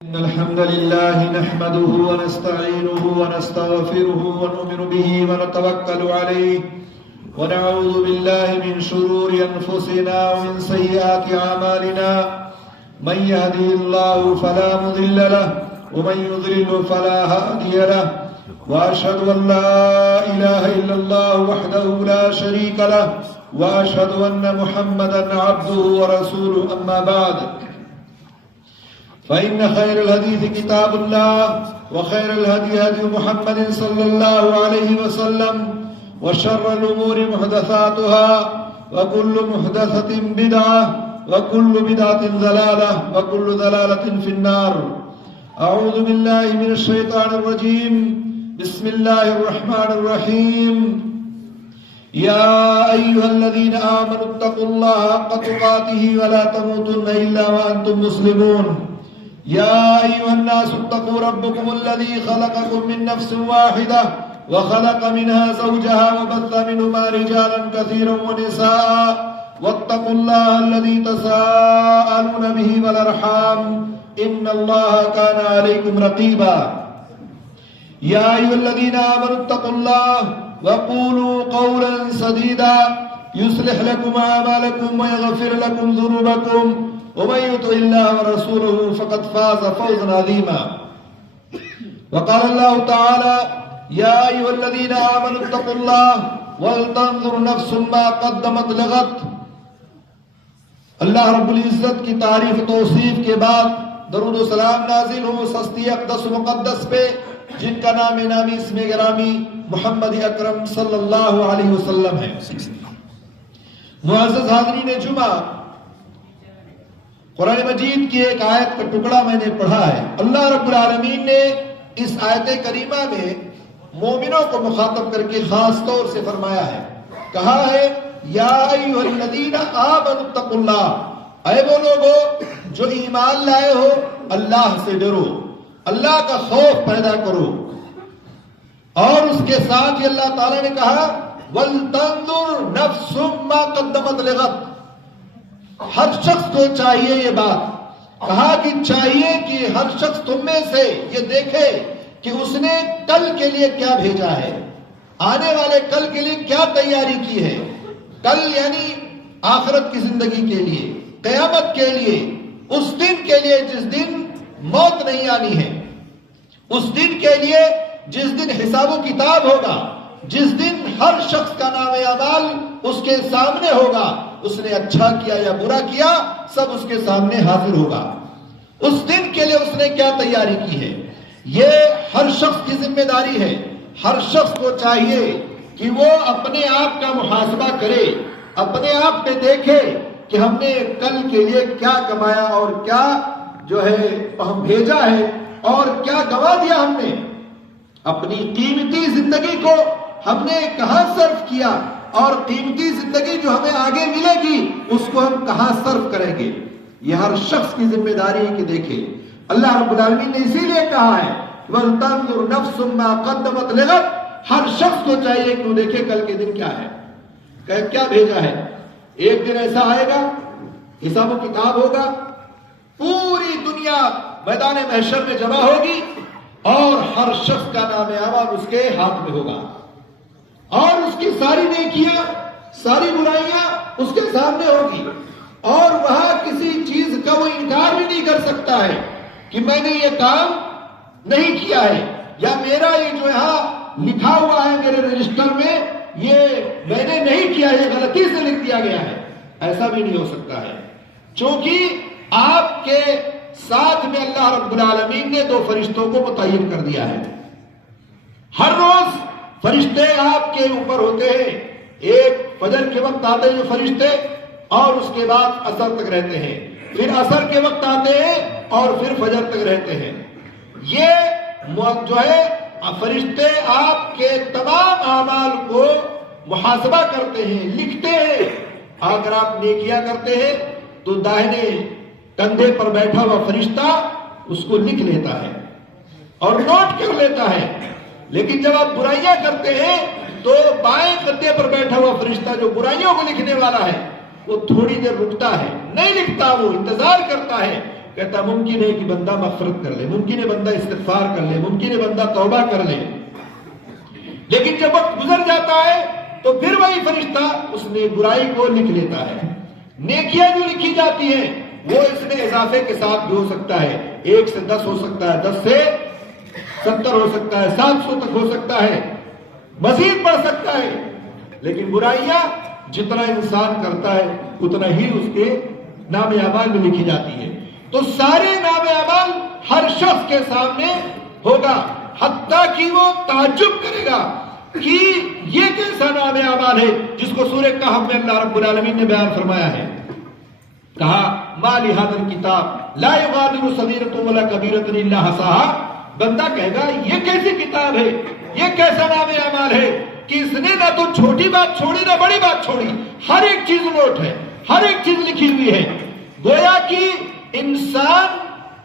إن الحمد لله نحمده ونستعينه ونستغفره ونؤمن به ونتوكل عليه ونعوذ بالله من شرور أنفسنا ومن سيئات أعمالنا من يهده الله فلا مضل له ومن يضلل فلا هادي له وأشهد أن لا إله إلا الله وحده لا شريك له وأشهد أن محمدا عبده ورسوله أما بعد فإن خير الحديث كتاب الله وخير الهدي هدي محمد صلى الله عليه وسلم وشر الأمور محدثاتها وكل محدثة بدعة وكل بدعة ضلالة وكل ضلالة في النار. أعوذ بالله من الشيطان الرجيم. بسم الله الرحمن الرحيم. يا أيها الذين آمنوا اتقوا الله حق تقاته ولا تموتن إلا وأنتم مسلمون. يا أيها الناس اتقوا ربكم الذي خلقكم من نفس واحدة وخلق منها زوجها وبث منهما رجالا كثيرا ونساء واتقوا الله الذي تساءلون به والأرحام إن الله كان عليكم رقيبا. يا أيها الذين آمنوا اتقوا الله وقولوا قولا سديدا يصلح لكم أعمالكم ويغفر لكم ذنوبكم ومن يطع الله ورسوله فقد فاز فوزا عظيما. وقال الله تعالى يا أيها الذين آمنوا اتقوا الله ولتنظر نفس ما قدمت لغد. اللہ رب العزت کی تعریف و توصیف کے بعد درود و سلام نازل ہو اس ہستی اقدس و مقدس پہ جن کا نام نامی اسم گرامی محمد اکرم صلی اللہ علیہ وسلم ہے. معزز حاضرین جمعہ، قرآن مجید کی ایک آیت کا ٹکڑا میں نے پڑھا ہے. اللہ رب العالمین نے اس آیت کریمہ میں مومنوں کو مخاطب کر کے خاص طور سے فرمایا ہے، کہا ہے یا ایھا الذین آمنوا اتقوا اللہ، اے وہ لوگو جو ایمان لائے ہو اللہ سے ڈرو، اللہ کا خوف پیدا کرو. اور اس کے ساتھ ہی اللہ تعالیٰ نے کہا وَلْتَنْظُرْ نَفْسٌ مَّا قَدَّمَتْ لِغَدٍ. ہر شخص کو چاہیے یہ بات، کہا کہ چاہیے کہ ہر شخص تم میں سے یہ دیکھے کہ اس نے کل کے لیے کیا بھیجا ہے، آنے والے کل کے لیے کیا تیاری کی ہے. کل یعنی آخرت کی زندگی کے لیے، قیامت کے لیے، اس دن کے لیے جس دن موت نہیں آنی ہے، اس دن کے لیے جس دن حساب و کتاب ہوگا، جس دن ہر شخص کا نام اعمال اس کے سامنے ہوگا، اس نے اچھا کیا یا برا کیا سب اس کے سامنے حاضر ہوگا. اس دن کے لیے اس نے کیا تیاری کی ہے، یہ ہر شخص کی ذمہ داری ہے. ہر شخص کو چاہیے کہ وہ اپنے آپ کا محاسبہ کرے، اپنے آپ پہ دیکھے کہ ہم نے کل کے لیے کیا کمایا اور کیا جو ہے ہم بھیجا ہے اور کیا گوا دیا ہم نے. اپنی قیمتی زندگی کو ہم نے کہاں صرف کیا اور قیمتی زندگی جو ہمیں آگے ملے گی اس کو ہم کہاں صرف کریں گے. یہ ہر شخص کی ذمہ داری ہے کہ دیکھے. اللہ رب العالمین نے اسی لیے کہا ہے وَلْتَنْظُرْ نَفْسٌ مَّا قَدَّمَتْ لِغَدٍ. ہر شخص کو چاہیے کہ وہ دیکھے کل کے دن کیا ہے، کیا بھیجا ہے. ایک دن ایسا آئے گا، حساب و کتاب ہوگا، پوری دنیا میدان محشر میں جمع ہوگی اور ہر شخص کا نام اعمال اس کے ہاتھ میں ہوگا اور اس کی ساری نیکیاں ساری برائیاں اس کے سامنے ہوگی. اور وہاں کسی چیز کا وہ انکار بھی نہیں کر سکتا ہے کہ میں نے یہ کام نہیں کیا ہے یا میرا یہ جو یہاں لکھا ہوا ہے میرے رجسٹر میں یہ میں نے نہیں کیا، یہ غلطی سے لکھ دیا گیا ہے. ایسا بھی نہیں ہو سکتا ہے، چونکہ آپ کے ساتھ میں اللہ رب العالمین نے دو فرشتوں کو متعین کر دیا ہے. ہر روز فرشتے آپ کے اوپر ہوتے ہیں. ایک فجر کے وقت آتے ہیں جو فرشتے اور اس کے بعد عصر تک رہتے ہیں، پھر عصر کے وقت آتے ہیں اور پھر فجر تک رہتے ہیں. یہ جو ہے فرشتے آپ کے تمام اعمال کو محاسبہ کرتے ہیں، لکھتے ہیں. اگر آپ نیکیاں کرتے ہیں تو داہنے کندھے پر بیٹھا ہوا فرشتہ اس کو لکھ لیتا ہے اور نوٹ کر لیتا ہے. لیکن جب آپ برائیاں کرتے ہیں تو بائیں کندھے پر بیٹھا ہوا فرشتہ جو برائیوں کو لکھنے والا ہے وہ تھوڑی دیر رکتا ہے، نہیں لکھتا، وہ انتظار کرتا ہے کہتا ممکن ہے کہ بندہ مغفرت کر لے، ممکن ہے بندہ استغفار کر لے، ممکن ہے بندہ توبہ کر لے، لیکن جب وقت گزر جاتا ہے تو پھر وہی فرشتہ اس نے برائی کو لکھ لیتا ہے۔ نیکیاں جو لکھی جاتی ہیں وہ اس میں اضافے کے ساتھ بھی ہو سکتا ہے، 1 سے 10 ہو سکتا ہے، 10 سے 70 ہو سکتا ہے، 700 تک ہو سکتا ہے، مزید بڑھ سکتا ہے، لیکن برائیاں جتنا انسان کرتا ہے اتنا ہی اس کے نام اعمال میں لکھی جاتی ہے۔ تو سارے نام اعمال ہر شخص کے سامنے ہوگا، حتیٰ کہ وہ تعجب کرے گا کہ یہ کیسا نام اعمال ہے جس کو سورہ کہف میں اللہ رب العالمین نے بیان فرمایا ہے۔ کہا ما لہذا الکتاب لا یغادر صغیرۃ ولا کبیرۃ الا احصاها، بندہ کہے گا یہ کیسی کتاب ہے، یہ کیسا نام اعمال ہے کہ اس نے نہ تو چھوٹی بات چھوڑی نہ بڑی بات چھوڑی، ہر ایک چیز نوٹ ہے، ہر ایک چیز لکھی ہوئی ہے۔ گویا کہ انسان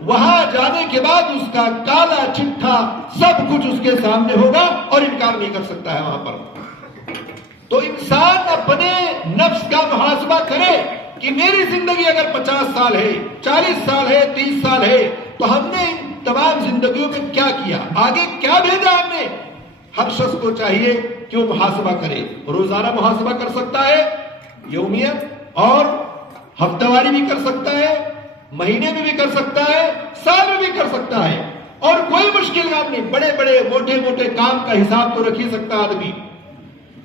وہاں جانے کے بعد اس کا کالا چٹھا سب کچھ اس کے سامنے ہوگا اور انکار نہیں کر سکتا ہے وہاں پر۔ تو انسان اپنے نفس کا محاسبہ کرے کہ میری زندگی اگر 50 سال ہے، 40 سال ہے، 30 سال ہے، تو ہم نے ان تمام زندگیوں میں کیا کیا، آگے کیا بھیجا ہم نے۔ ہر شخص کو چاہیے کہ وہ محاسبہ کرے، روزانہ محاسبہ کر سکتا ہے، یومیت اور ہفتہ واری بھی کر سکتا ہے، مہینے میں بھی کر سکتا ہے، سال میں بھی کر سکتا ہے، اور کوئی مشکل کام نہیں۔ بڑے بڑے موٹے موٹے کام کا حساب تو رکھ ہی سکتا آدمی۔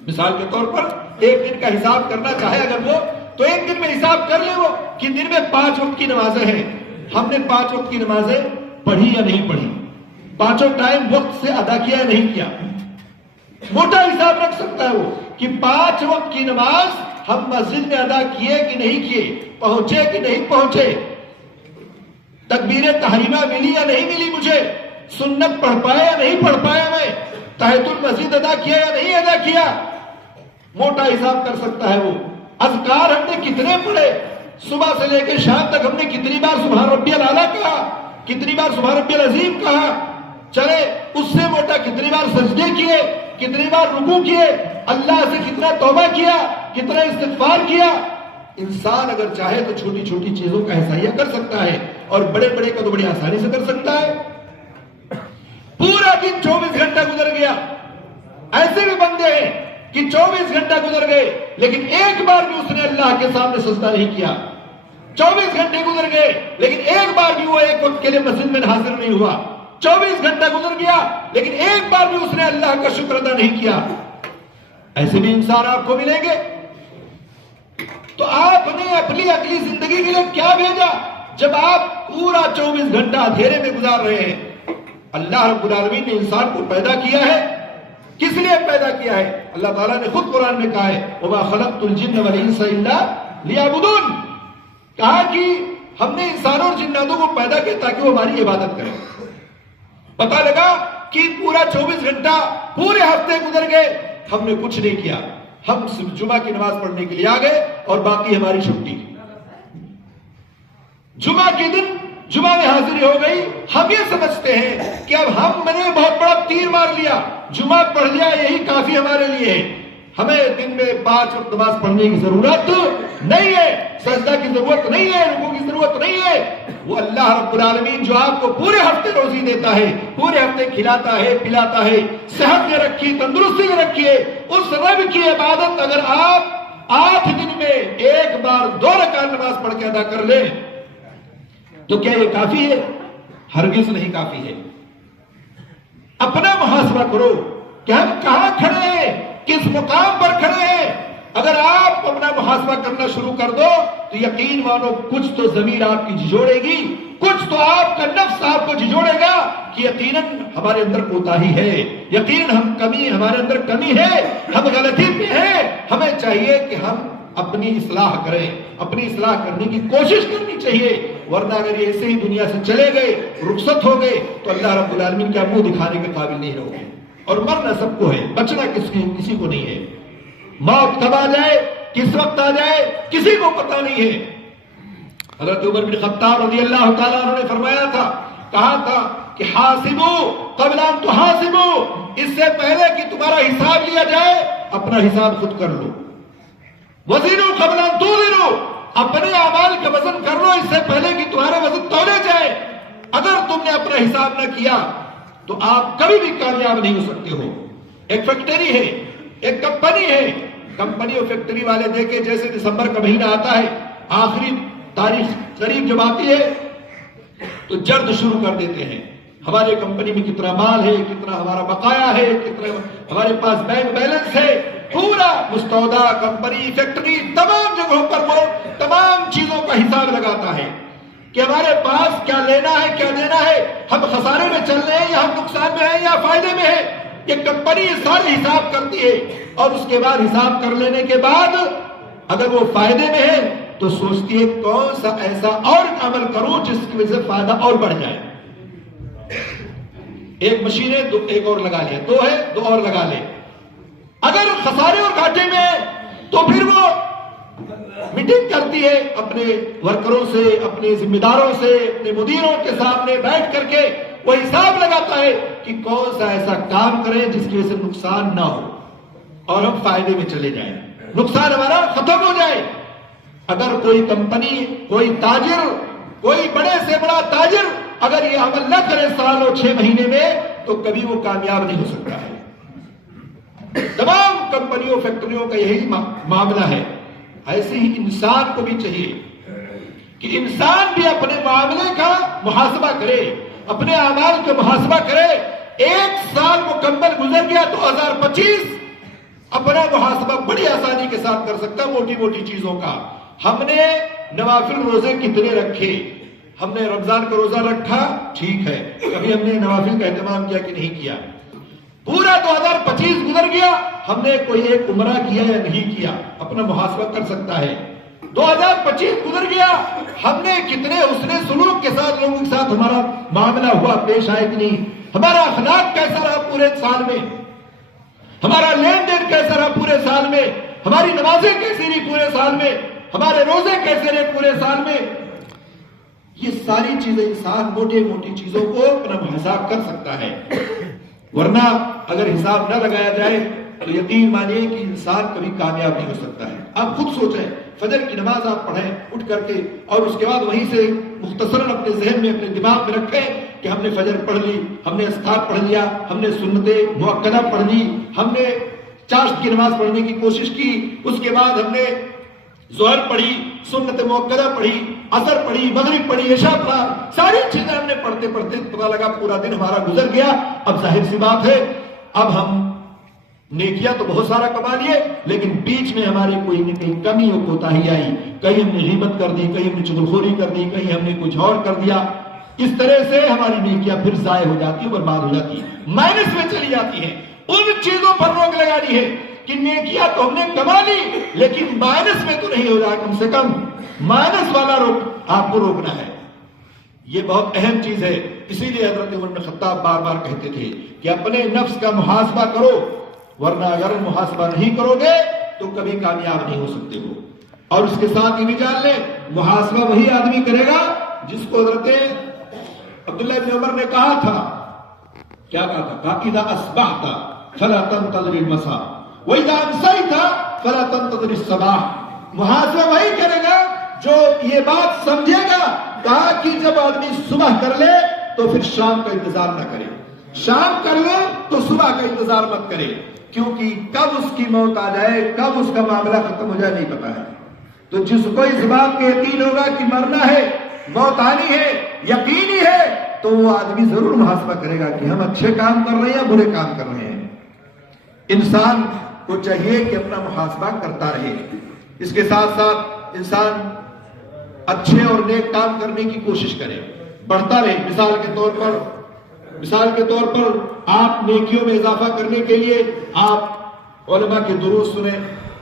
مثال کے طور پر 1 دن کا حساب کرنا چاہے اگر وہ، تو 1 دن میں حساب کر لے وہ کہ دن میں 5 وقت کی نمازیں ہیں، ہم نے 5 وقت کی نمازیں پڑھی یا نہیں پڑھی، 5 ٹائم وقت سے ادا کیا یا نہیں کیا۔ موٹا حساب رکھ سکتا ہے وہ کہ 5 وقت کی نماز ہم مسجد میں ادا کیے کہ نہیں کیے، پہنچے کہ نہیں پہنچے، تکبیر تحریمہ ملی یا نہیں ملی مجھے، سنت پڑھ پایا یا نہیں پڑھ پایا، میں تحیۃ المسجد ادا کیا یا نہیں ادا کیا، موٹا حساب کر سکتا ہے وہ۔ اذکار ہم نے کتنے پڑھے، صبح سے لے کے شام تک ہم نے کتنی بار سبحان ربی الاعلیٰ کہا، کتنی بار سبحان ربی العظیم کہا، چلے اس سے موٹا کتنی بار سجدے کیے، کتنی بار رکوع کیے، اللہ سے کتنا توبہ کیا، کتنا استغفار کیا۔ انسان اگر چاہے تو چھوٹی چھوٹی چیزوں کا احصائیہ کر سکتا ہے، اور بڑے بڑے کا تو بڑی آسانی سے کر سکتا ہے۔ پورا دن 24 گھنٹہ گزر گیا، ایسے بھی بندے ہیں کہ 24 گھنٹہ گزر گئے لیکن ایک بار بھی اس نے اللہ کے سامنے سجدہ نہیں کیا، 24 گھنٹے گزر گئے لیکن ایک بار بھی وہ ایک وقت کے لیے مسجد میں حاضر نہیں ہوا، 24 گھنٹہ گزر گیا لیکن ایک بار بھی اس نے اللہ کا شکر ادا نہیں کیا۔ ایسے بھی انسان آپ کو ملیں گے۔ تو آپ نے اپنی اگلی زندگی کے لیے کیا بھیجا جب آپ پورا 24 گھنٹہ اندھیرے میں گزار رہے ہیں؟ اللہ رب العالمین نے انسان کو پیدا کیا ہے، کس لیے پیدا کیا ہے؟ اللہ تعالیٰ نے خود قرآن میں کہا ہے وَمَا خَلَقْتُ الْجِنَّ وَالْإِنسَ إِلَّا لِيَعْبُدُونِ، کہا کہ ہم نے انسانوں اور جناتوں کو پیدا کیا تاکہ وہ ہماری عبادت کریں۔ پتہ لگا کہ پورا 24 گھنٹہ پورے ہفتے گزر گئے، ہم نے کچھ نہیں کیا، ہم صرف جمعہ کی نماز پڑھنے کے لیے آ گئے اور باقی ہماری چھٹی۔ جمعہ کے دن جمعہ میں حاضری ہو گئی، ہم یہ سمجھتے ہیں کہ اب ہم نے بہت بڑا تیر مار لیا، جمعہ پڑھ لیا یہی کافی ہمارے لیے ہے، ہمیں دن میں 5 وقت نماز پڑھنے کی ضرورت نہیں ہے، سجدہ کی ضرورت نہیں ہے، رکوع کی ضرورت نہیں ہے۔ وہ اللہ رب العالمین جو آپ کو پورے ہفتے روزی دیتا ہے، پورے ہفتے کھلاتا ہے پلاتا ہے، صحت میں رکھی، تندرستی میں رکھی ہے، اس رب کی عبادت اگر آپ 8 دن میں ایک بار 2 رکعت نماز پڑھ کے ادا کر لیں تو کیا یہ کافی ہے؟ ہرگز نہیں کافی ہے۔ اپنا محاسبہ کرو کہ ہم کہاں کھڑے ہیں، کس مقام پر کھڑے ہیں۔ اگر آپ اپنا محاسبہ کرنا شروع کر دو تو یقین مانو کچھ تو ضمیر آپ کی جھجوڑے گی، کچھ تو آپ کا نفس آپ کو جھجوڑے گا کہ یقیناً ہمارے اندر کوتاہی ہے، یقیناً ہمارے اندر کمی ہے، ہم غلطی پہ ہیں، ہمیں چاہیے کہ ہم اپنی اصلاح کریں، اپنی اصلاح کرنے کی کوشش کرنی چاہیے، ورنہ اگر یہ ایسے ہی دنیا سے چلے گئے، رخصت ہو گئے تو اللہ رب العالمین کا منہ دکھانے کے قابل نہیں رہو گے۔ اور مرنا سب کو ہے، بچنا کسی کو نہیں ہے۔ موت کب آ جائے، کس وقت آ جائے، کسی کو پتہ نہیں ہے۔ حضرت عمر بن خطاب رضی اللہ تعالیٰ عنہ نے فرمایا تھا، کہا تھا کہ حاسبو قبل ان تحاسبو، اس سے پہلے کہ تمہارا حساب لیا جائے اپنا حساب خود کر لو۔ وزنوا قبل ان توزنوا، اپنے اعمال کا وزن کر لو اس سے پہلے کہ تمہارا وزن تولے جائے. اگر تم نے اپنا حساب نہ کیا تو آپ کبھی بھی کامیاب نہیں ہو سکتے ہو. ایک فیکٹری ہے, ایک کمپنی ہے, کمپنی اور فیکٹری والے دیکھیں جیسے دسمبر کا مہینہ آتا ہے, آخری تاریخ قریب جب آتی ہے تو جرد شروع کر دیتے ہیں. ہمارے کمپنی میں کتنا مال ہے, کتنا ہمارا بقایا ہے, کتنا ہمارے پاس بینک بیلنس ہے, پورا مستودع کمپنی فیکٹری تمام جگہوں پر وہ تمام چیزوں کا حساب لگاتا ہے کہ ہمارے پاس کیا لینا ہے کیا دینا ہے, ہم خسارے میں چل رہے ہیں یا ہم نقصان میں ہیں یا فائدے میں ہیں. یہ کمپنی سارے حساب کرتی ہے اور اس کے بعد حساب کر لینے کے بعد اگر وہ فائدے میں ہے تو سوچتی ہے کون سا ایسا اور عمل کروں جس کی وجہ سے فائدہ اور بڑھ جائے. ایک مشین ہے, ایک اور لگا لے, دو ہے دو اور لگا لے. اگر خسارے اور گھاٹے میں تو پھر وہ میٹنگ کرتی ہے اپنے ورکروں سے, اپنے ذمہ داروں سے, اپنے مدیروں کے سامنے بیٹھ کر کے وہ حساب لگاتا ہے کہ کون سا ایسا کام کرے جس کی وجہ سے نقصان نہ ہو اور ہم فائدے میں چلے جائیں, نقصان ہمارا ختم ہو جائے. اگر کوئی کمپنی, کوئی تاجر, کوئی بڑے سے بڑا تاجر اگر یہ عمل نہ کرے سال اور 6 مہینے میں تو کبھی وہ کامیاب نہیں ہو سکتا ہے. تمام کمپنیوں فیکٹریوں کا یہی معاملہ ہے. ایسے ہی انسان کو بھی چاہیے کہ انسان بھی اپنے معاملے کا محاسبہ کرے, اپنے اعمال کا محاسبہ کرے. 1 سال مکمل گزر گیا 2025 اپنا محاسبہ بڑی آسانی کے ساتھ کر سکتا ہے موٹی موٹی چیزوں کا. ہم نے نوافل روزے کتنے رکھے, ہم نے رمضان کا روزہ رکھا ٹھیک ہے, کبھی ہم نے نوافل کا اہتمام کیا کہ نہیں کیا. پورا 2025 گزر گیا, ہم نے کوئی ایک عمرہ کیا یا نہیں کیا, اپنا محاسبہ کر سکتا ہے. 2025 گزر گیا, ہم نے کتنے حسن سلوک کے ساتھ لوگوں کے ساتھ ہمارا معاملہ ہوا, پیش آئے کہ نہیں, ہمارا اخلاق کیسا رہا پورے سال میں, ہمارا لین دین کیسا رہا پورے سال میں, ہماری نمازیں کیسی رہی پورے سال میں, ہمارے روزے کیسے رہے پورے سال میں. یہ ساری چیزیں انسان موٹی موٹی چیزوں کو اپنا حساب کر سکتا ہے. ورنہ اگر حساب نہ لگایا جائے تو یقین مانیے کہ انسان کبھی کامیاب نہیں ہو سکتا ہے. آپ خود سوچیں, فجر کی نماز آپ پڑھیں اٹھ کر کے اور اس کے بعد وہیں سے مختصراً اپنے ذہن میں اپنے دماغ میں رکھیں کہ ہم نے فجر پڑھ لی, ہم نے اذکار پڑھ لیا, ہم نے سنتیں مؤکدہ پڑھ لی, ہم نے چاشت کی نماز پڑھنے کی کوشش کی, اس کے بعد ہم نے ظہر پڑھی, سنت موقدہ پڑھی, عصر پڑھی, مغرب پڑھی, عشاء پڑھا, ساری چیزیں ہم نے پڑھتے پڑھتے پتہ لگا پورا دن ہمارا گزر گیا. اب ظاہر سی بات ہے اب ہم نیکیاں تو بہت سارا کما لیے لیکن بیچ میں ہماری کوئی نہ کہیں کمی اور کوتاہی آئی, کہیں ہم نے غیبت کر دی, کہیں ہم نے چغلخوری کر دی, کہیں ہم نے کچھ اور کر دیا. اس طرح سے ہماری نیکیاں پھر ضائع ہو جاتی ہیں, برباد ہو جاتی ہیں, مائنس میں چلی جاتی ہیں. ان چیزوں پر روک لگانی ہے کہ نیکیاں تو ہم نے کما لی لیکن مائنس میں تو نہیں ہو رہا, کم سے کم مائنس والا آپ کو روکنا ہے. یہ بہت اہم چیز ہے. اسی لیے حضرت عمر بن خطاب بار بار کہتے تھے کہ اپنے نفس کا محاسبہ کرو, ورنہ اگر محاسبہ نہیں کرو گے تو کبھی کامیاب نہیں ہو سکتے ہو. اور اس کے ساتھ یہ بھی جان لیں محاسبہ وہی آدمی کرے گا جس کو حضرت عبداللہ بن عمر نے کہا تھا, کیا کہا تھا, کہا اذا اصبحت فلا تنتظر المساء وَإِذَا أَمْسَيْتَ فَلَا تَنْتَظِرِ الصَّبَاحَ. محاسبہ وہی کرے گا جو یہ بات سمجھے گا, کہا کہ جب آدمی صبح کر لے تو پھر شام کا انتظار نہ کرے, شام کر لے تو صبح کا انتظار مت کرے, کیونکہ کب اس کی موت آ جائے, کب اس کا معاملہ ختم ہو جائے نہیں پتا ہے. تو جس کو اس بات کا یقین ہوگا کہ مرنا ہے, موت آنی ہے, یقینی ہے, تو وہ آدمی ضرور محاسبہ کرے گا کہ ہم اچھے کام کر رہے ہیں یا برے کام کر رہے ہیں. انسان کو چاہیے کہ اپنا محاسبہ کرتا رہے. اس کے ساتھ ساتھ انسان اچھے اور نیک کام کرنے کی کوشش کرے, بڑھتا رہے. مثال کے طور پر آپ نیکیوں میں اضافہ کرنے کے لیے آپ علماء کے دروس سنیں,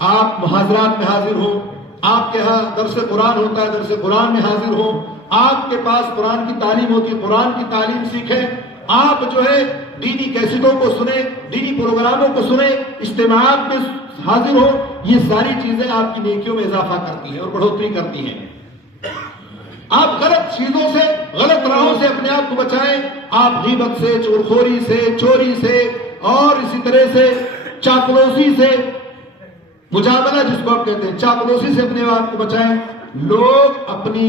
آپ محاضرات میں حاضر ہوں, آپ کے ہاں درس قرآن ہوتا ہے درس قرآن میں حاضر ہوں, آپ کے پاس قرآن کی تعلیم ہوتی ہے قرآن کی تعلیم سیکھیں, آپ جو ہے دینی کیسٹوں کو سنیں, دینی پروگراموں کو سنیں, اجتماعات میں حاضر ہو. یہ ساری چیزیں آپ کی نیکیوں میں اضافہ کرتی ہیں اور بڑھوتری کرتی ہیں. آپ غلط چیزوں سے, غلط راہوں سے اپنے آپ کو بچائیں. آپ غیبت سے, چغلخوری سے, چوری سے اور اسی طرح سے چاپلوسی سے, مجاملہ جس کو آپ کہتے ہیں, چاپلوسی سے اپنے آپ کو بچائیں. لوگ اپنی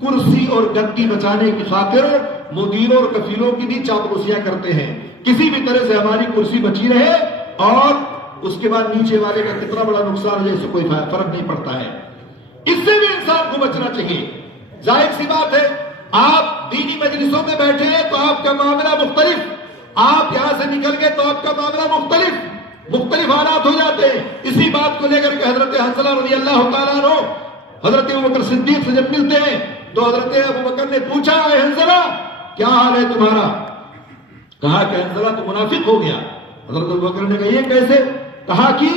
کرسی اور گدی بچانے کی خاطر مدیروں اور کفیلوں کی بھی چاپلوسیاں کرتے ہیں. کسی بھی طرح سے ہماری کرسی بچی رہے اور اس کے بعد نیچے والے کا کتنا بڑا نقصان ہو جائے اس سے کوئی فرق نہیں پڑتا ہے. اس سے بھی انسان کو بچنا چاہیے. ظاہر سی بات ہے آپ دینی مجلسوں میں بیٹھے ہیں تو آپ کا معاملہ مختلف, آپ یہاں سے نکل گئے تو آپ کا معاملہ مختلف حالات ہو جاتے ہیں. اسی بات کو لے کر کے حضرت حنظلہ رضی اللہ تعالیٰ عنہ حضرت ابوبکر صدیق سے جب ملتے ہیں تو حضرت ابوبکر نے پوچھا, اے حنظلہ کیا حال ہے تمہارا؟ کہا کہ حنظلہ تو منافق ہو گیا. حضرت ابوبکر نے کہا یہ کیسے؟ کہا کہ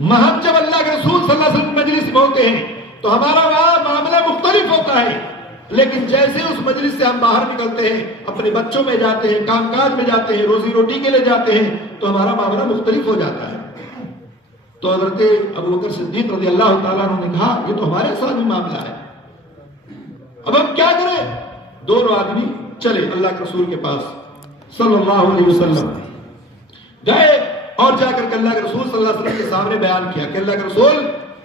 ہم جب اللہ کے رسول صلی اللہ علیہ وسلم مجلس میں ہوتے ہیں تو ہمارا وہاں معاملہ مختلف ہوتا ہے, لیکن جیسے اس مجلس سے ہم باہر نکلتے ہیں, اپنے بچوں میں جاتے ہیں, کام کاج میں جاتے ہیں, روزی روٹی کے لیے جاتے ہیں, تو ہمارا معاملہ مختلف ہو جاتا ہے. تو حضرت ابوبکر صدیق رضی اللہ تعالیٰ عنہ نے کہا یہ تو ہمارے ساتھ بھی معاملہ ہے, اب ہم کیا کریں؟ دونوں آدمی چلے اللہ کے رسول کے پاس صلی اللہ علیہ وسلم گئے اور جا کر کے اللہ کے رسول صلی اللہ علیہ وسلم کے سامنے بیان کیا کہ اللہ کے رسول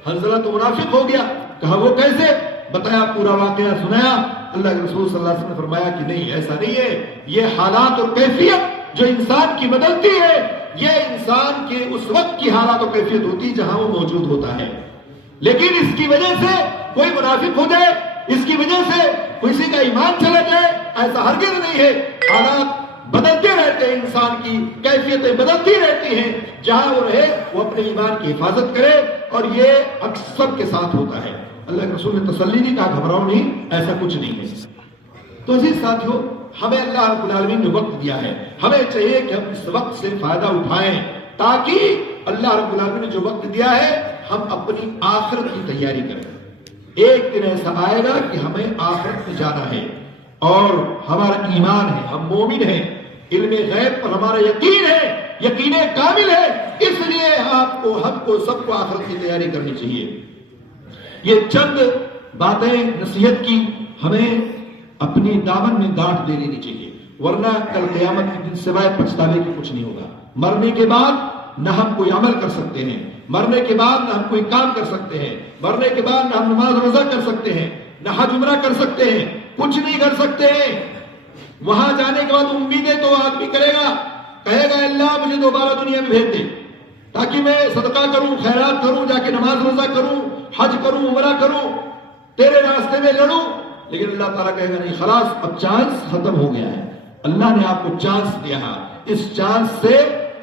حنظلہ تو منافق ہو گیا. کہا وہ کیسے؟ بتایا, پورا واقعہ سنایا. اللہ کے رسول صلی اللہ علیہ وسلم نے فرمایا کہ نہیں ایسا نہیں ہے, یہ حالات اور کیفیت جو انسان کی بدلتی ہے یہ انسان کے اس وقت کی حالات اور کیفیت ہوتی ہے جہاں وہ موجود ہوتا ہے, لیکن اس کی وجہ سے کوئی منافق ہو جائے, اس کی وجہ سے کسی کا ایمان چلا جائے, ایسا ہرگز نہیں ہے. حالات بدلتے رہتے ہیں, انسان کی کیفیتیں بدلتی رہتی ہیں, جہاں وہ رہے وہ اپنے ایمان کی حفاظت کرے, اور یہ اکثر کے ساتھ ہوتا ہے. اللہ کے رسول نے تسلی نہیں کہا گھبراؤ نہیں, ایسا کچھ نہیں ہے. تو عزیز ساتھیوں, ہمیں اللہ رب العالمین نے وقت دیا ہے, ہمیں چاہیے کہ ہم اس وقت سے فائدہ اٹھائیں تاکہ اللہ رب العالمین نے جو وقت دیا ہے ہم اپنی آخرت کی تیاری کریں. ایک دن ایسا آئے گا کہ ہمیں آخرت میں جانا ہے اور ہمارا ایمان ہے, ہم مومن ہیں, علم غیب پر ہمارا یقین ہے, یقین کامل ہے. اس لیے آپ کو, ہم کو, سب کو آخرت کی تیاری کرنی چاہیے. یہ چند باتیں نصیحت کی ہمیں اپنی دامن میں گانٹھ دے لینی چاہیے, ورنہ کل قیامت کے دن سوائے پچھتاوے کے کچھ نہیں ہوگا. مرنے کے بعد نہ ہم کوئی عمل کر سکتے ہیں, مرنے کے بعد نہ ہم کوئی کام کر سکتے ہیں, مرنے کے بعد نہ ہم نماز روزہ کر سکتے ہیں, نہ حج عمرہ کر سکتے ہیں, کچھ نہیں کر سکتے ہیں. وہاں جانے کے بعد امیدیں تو آدمی کرے گا, کہے گا اللہ مجھے دوبارہ دنیا میں بھیج دے تاکہ میں صدقہ کروں, خیرات کروں, جا کے نماز روزہ کروں, حج کروں, عمرہ کروں, تیرے راستے میں لڑوں. لیکن اللہ تعالیٰ کہے گا نہیں, خلاص اب چانس ختم ہو گیا ہے. اللہ نے آپ کو چانس دیا, اس چانس سے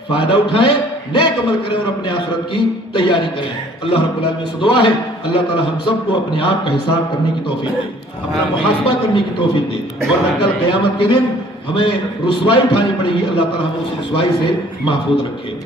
فائدہ اٹھائیں, نیک عمل کریں اور اپنے آخرت کی تیاری کریں. اللہ رب العالمین سے دعا ہے اللہ تعالیٰ ہم سب کو اپنے آپ کا حساب کرنے کی توفیق دے, اپنا محاسبہ کرنے کی توفیق دے, ورنہ کل قیامت کے دن ہمیں رسوائی اٹھانی پڑے گی. اللہ تعالیٰ ہمیں اس رسوائی سے محفوظ رکھے.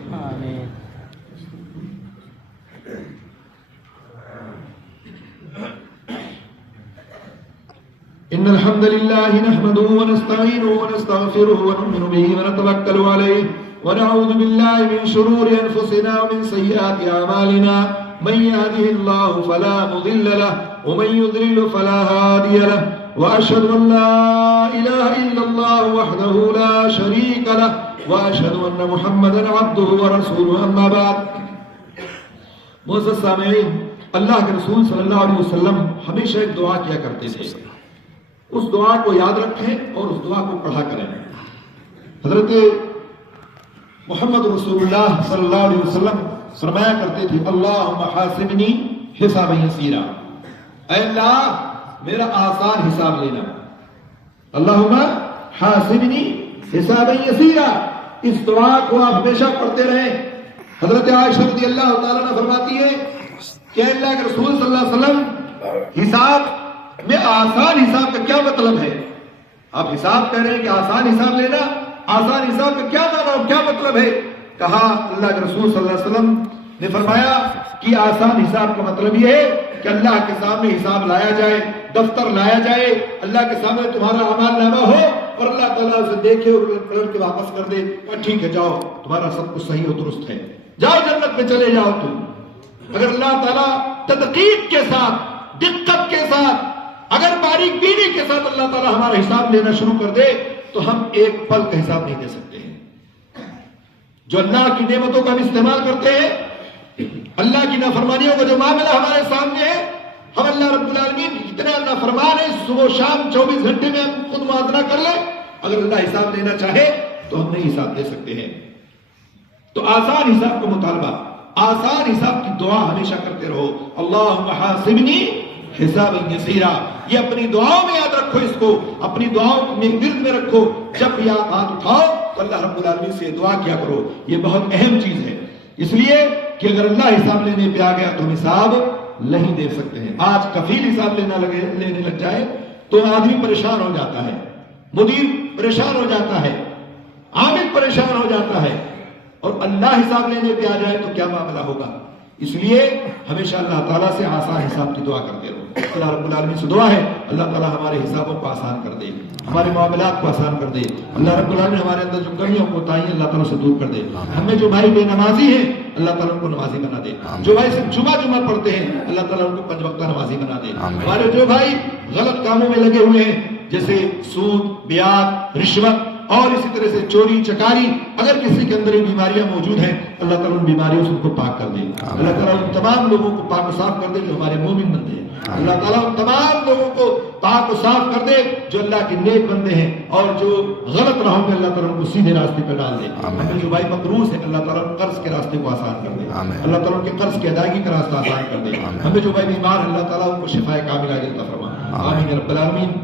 إن الحمد لله نحمده ونستعينه ونستغفره ونؤمن به ونتوكل عليه ونعوذ بالله من شرور أنفسنا ومن سيئات أعمالنا من يهده الله فلا مضل له ومن يضلل فلا هادي له وأشهد أن لا إله إلا الله وحده لا شريك له وأشهد أن محمدا عبده ورسوله أما بعد. معزز سامعین, اللہ کے رسول صلی اللہ علیہ وسلم ہمیشہ ایک دعا کیا کرتے تھے, اس دعا کو یاد رکھیں اور اس دعا کو پڑھا کریں. حضرت محمد رسول اللہ صلی اللہ علیہ وسلم فرمایا کرتے تھے اللہم حاسبنی حسابا یسیرا, اے اللہ میرا آسان حساب لینا. اللہم حاسبنی حسابا یسیرا, اس دعا کو آپ ہمیشہ پڑھتے رہیں. حضرت عائشہ رضی اللہ تعالیٰ عنہ فرماتی ہے کہ اللہ کے رسول صلی اللہ علیہ وسلم حساب میں آسان حساب کا کیا مطلب ہے؟ آپ حساب کہہ رہے ہیں کہ آسان حساب لینا, آسان حساب کا کیا معنی اور کیا مطلب ہے؟ کہا اللہ کے رسول صلی اللہ علیہ وسلم نے فرمایا کہ آسان حساب کا مطلب یہ ہے کہ اللہ کے سامنے حساب لایا جائے, دفتر لایا جائے, اللہ کے سامنے تمہارا اعمال نامہ ہو اور اللہ تعالیٰ اسے دیکھے اور پلٹ کے واپس کر دے, ٹھیک ہے جاؤ تمہارا سب کچھ صحیح و درست ہے, جاؤ جنت میں چلے جاؤ تم. اگر اللہ تعالیٰ تدقیق کے ساتھ, دقت کے ساتھ, اگر باریک بینی کے ساتھ اللہ تعالیٰ ہمارا حساب لینا شروع کر دے تو ہم ایک پل کا حساب نہیں دے سکتے ہیں. جو اللہ کی نعمتوں کا ہم استعمال کرتے ہیں, اللہ کی نافرمانیوں کا جو معاملہ ہمارے سامنے ہے, ہم اللہ رب العالمین اتنے نافرمان ہیں، صبح شام 24 گھنٹے میں ہم خود موازنہ کر لیں، اگر اللہ حساب لینا چاہے تو ہم نہیں حساب دے سکتے ہیں۔ تو آسان حساب کا مطالبہ، آسان حساب کی دعا ہمیشہ کرتے رہو، اللہم حاسبنی حسابا یسیرا، یہ اپنی دعاؤں میں یاد رکھو، اس کو اپنی دعاؤں میں ورد میں رکھو، جب بھی آپ ہاتھ اٹھاؤ تو اللہ رب العالمین سے دعا کیا کرو، یہ بہت اہم چیز ہے، اس لیے کہ اگر اللہ حساب لینے پہ آ گیا تو ہم حساب نہیں دے سکتے ہیں۔ آج کفیل حساب لینے لگ جائے تو آدمی پریشان ہو جاتا ہے، مدیر پریشان ہو جاتا ہے، عامل پریشان ہو جاتا ہے، اور اللہ حساب لینے پہ آ جائے تو کیا معاملہ ہوگا؟ اس لیے ہمیشہ اللہ تعالیٰ سے آسان حساب کی دعا کرتے رہو۔ اللہ رب العالمین سے دعا ہے اللہ تعالیٰ ہمارے حسابوں کو آسان کر دے، ہمارے معاملات کو آسان کر دے، اللہ رب العالمین ہمارے اندر جو کمیاں کوتاہیاں اللہ تعالیٰ سے دور کر دے، ہمیں جو بھائی بے نمازی ہیں اللہ تعالیٰ ان کو نمازی بنا دے، جو بھائی صرف جمعہ پڑھتے ہیں اللہ تعالیٰ ان کو 5 وقتہ نمازی بنا دے، ہمارے جو بھائی غلط کاموں میں لگے ہوئے ہیں جیسے سود، بیعت، رشوت اور اسی طرح سے چوری چکاری، اگر کسی کے اندر یہ بیماریاں موجود ہیں اللہ تعالیٰ ان بیماریوں سے ان کو پاک کر دے، اللہ تعالیٰ ان تمام لوگوں کو پاک و صاف کر دے جو ہمارے مومن بندے ہیں، اللہ تعالیٰ ان تمام لوگوں کو پاک و صاف کر دے جو اللہ کے نیک بندے ہیں، اور جو غلط راہوں پہ اللہ تعالیٰ ان کو سیدھے راستے پہ ڈال دے، ہمیں جو بھائی مقروض ہیں اللہ تعالیٰ ان قرض کے راستے کو آسان کر دے، اللہ تعالیٰ ان کے قرض کی ادائیگی کا راستہ آسان کر دے، ہمیں جو بھائی بیمار اللہ تعالیٰ ان کو شفائے کاملہ عطا فرما، آمین یا رب العالمین۔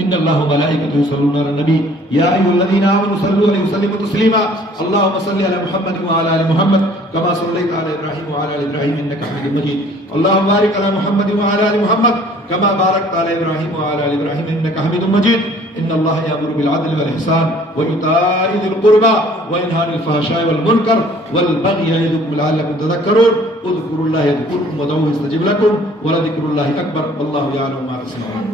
ان اللہ وملائکته یصلون علی النبی یا ایھا الذین آمنوا صلوا علیہ وسلموا تسلیما اللهم صل علی محمد وعلى ال محمد كما صليت على ابراہیم وعلى ال ابراہیم انك حمید مجید اللهم بارک علی محمد وعلى ال محمد كما باركت على ابراہیم وعلى ال ابراہیم انك حمید مجید ان اللہ یأمر بالعدل والاحسان وایتاء ذی القربى وینہی عن الفحشاء والمنکر والبغی یعظکم لعلکم تذکرون اذکروا اللہ یذکرکم وادعوہ یستجب لکم ولذکر اللہ اکبر واللہ یعلم ما تصنعون۔